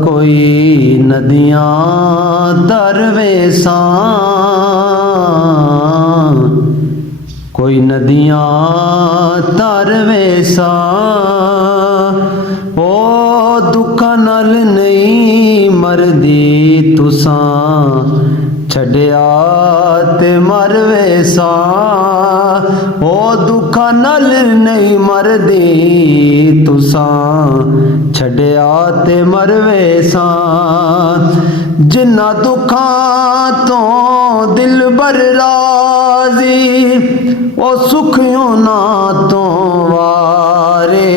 कोई नदियाँ दरवेसां, कोई नदियाँ तरवेसां, ओ दुखा नल नहीं मरदी तुसां, छड़िया ते मरवेसां, ओ दुखा नल नहीं मरदी तुसां, छड़िया ते मरवेसां। जिन्ना दुखां तो दिल बर राजी, ओ सुखियों ना तो वारे,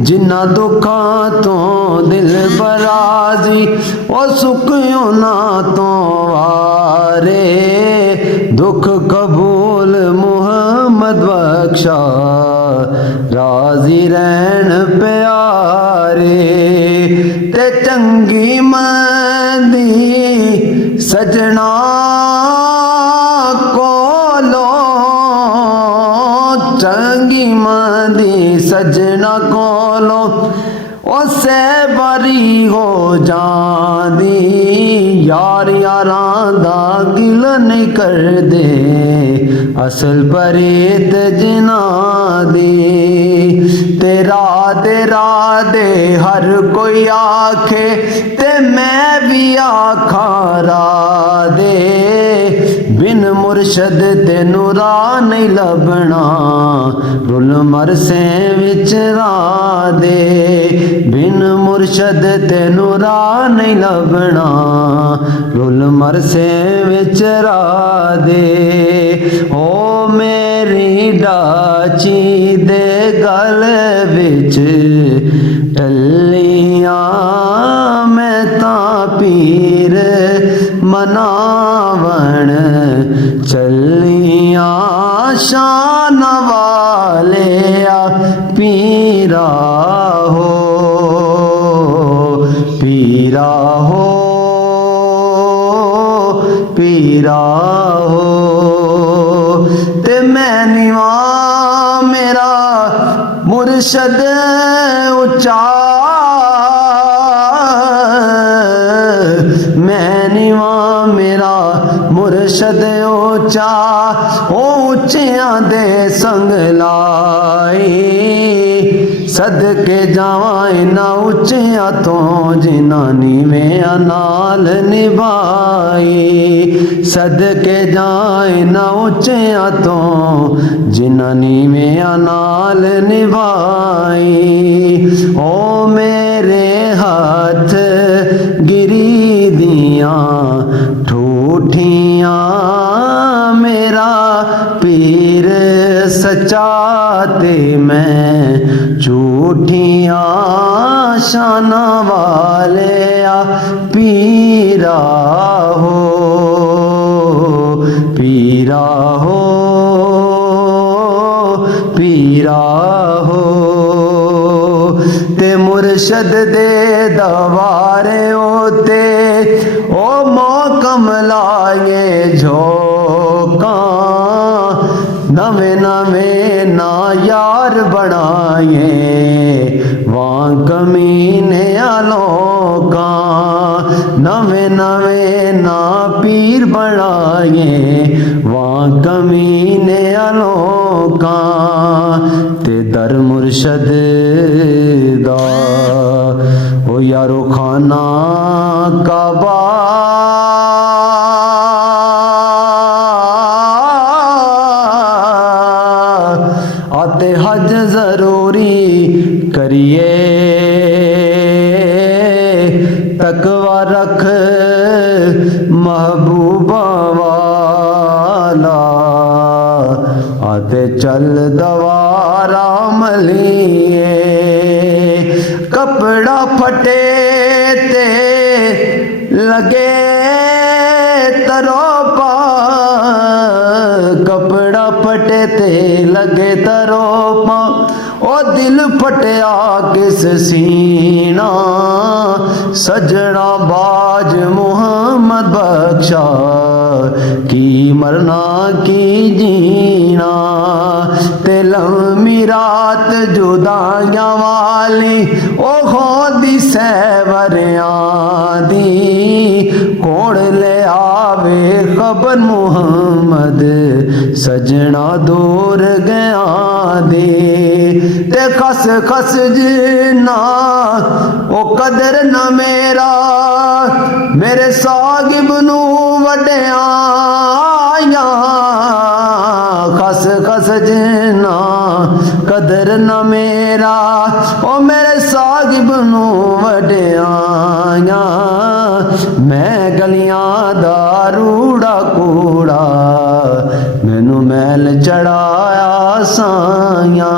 जिन्ना दुखां तो दिल बराजी, ओ सुखियों ना तो वारे, दुख कबूल मुहम्मद बख्शा, राजी रहन प्यारे, ते चंगी मंदी सजना कोलो, चंगी मंदी सजना कोलो, उसे बरी हो जांदी, यार यारां दा गिल नहीं कर दे, असल परेत जिना दी। तेरा दे हर कोई आखे, ते मैं भी आखां राधे, बिन मुर्शद तेनू राह नहीं लभना, रुल मरसे विच राधे, बिन मुर्शद तेनू राह नहीं लभना, रुल मरसे विच राधे। ओ मेरी डाची दे गल विच टल्लियां, मैं तां पीर मनावण चलियां, शान वालिया पीरा हो, पीरा हो, पीरा हो। ते मैं निवा मेरा मुर्शद उच्चा, मैं निवा मेरा मुर्शद उच्चा, ओ उच्चियां दे संग लाई, सदके जावां इन्हां उच्चियां तो जिन्हां नीवेआं नाल निभाई, सदके जावां इन्हां उच्चियां तो जिन्हां नीवेआं नाल निभाई। ओ मेरे हथ गिरी दियां ठूठियां, मेरा पीर सच्चा ते मैं झूठियां, शाना वालिया पीरा हो, पीरा हो, पीरा हो। ते मुर्शद दे दवारे होते, ओ मोकम लाए झोंका, नवे नवे ना यार बनाए, वां कमीने लोका, नवे नवे ना पीर बनाए, वां कमीने लोका, ते दर मुर्शद दा ओ यारो खाना काबा, आते हज जरूरी करिए, तकवा रख महबूबा वाला, आते चल दवारा मलिए, कपड़ा फटे ते लगे तरोपा, कपड़ा फटे ते लगे तरोपा, ओ दिल फटिया किस सीना, सजना बाज मुहम्मद बख्शा, की मरना की जीना, ते लम्मी रात जुदाइयां वाली ਵਾਲੀ ਉਹ ਹੋਦੀ ਸੈਵਰਿਆਂ ਦੀ ਕੌਣ ਲੈ ਆਵੇ ਖਬਰ ਮੁਹੰਮਦ ਸਜਣਾ ਦੂਰ ਗਿਆ ਦੇ ਤੇ ਖਸ ਖਸ ਜਿਨਾ ਉਹ ਕਦਰ ਨਾ ਮੇਰਾ ਮੇਰੇ ਸਾਗਿਬ ਨੂੰ ਵਡਿਆਈਆਂ ਖਸ ਖਸ ਜਿਨਾ ਕਦਰ ਨਾ ਮੇਰਾ ਉਹ ਮੇਰੇ ਸਾਗਿਬ ਨੂੰ ਵਡਿਆਈਆਂ ਮੈਂ ਗਲੀਆਂ ਦਾ ਰੂੜਾ ਕੂੜਾ ਮੈਨੂੰ ਮੈਲ ਚੜਾਇਆ ਸਾਈਆਂ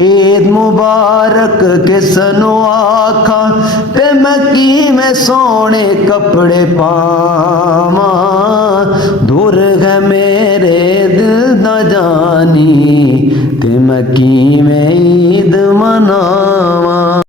ਈਦ ਮੁਬਾਰਕ ਕਿਸ ਨੂੰ ਆਖਾਂ ਤੇ ਮੈਂ ਕਿਵੇਂ ਸੋਹਣੇ ਕੱਪੜੇ ਪਾਵਾਂ ਦੂਰ ਹੈ ਮੇਰੇ ਦਿਲ ਦਾ ਜਾਨੀ ਤੇ ਮੈਂ ਕਿਵੇਂ ਈਦ ਮਨਾਵਾਂ।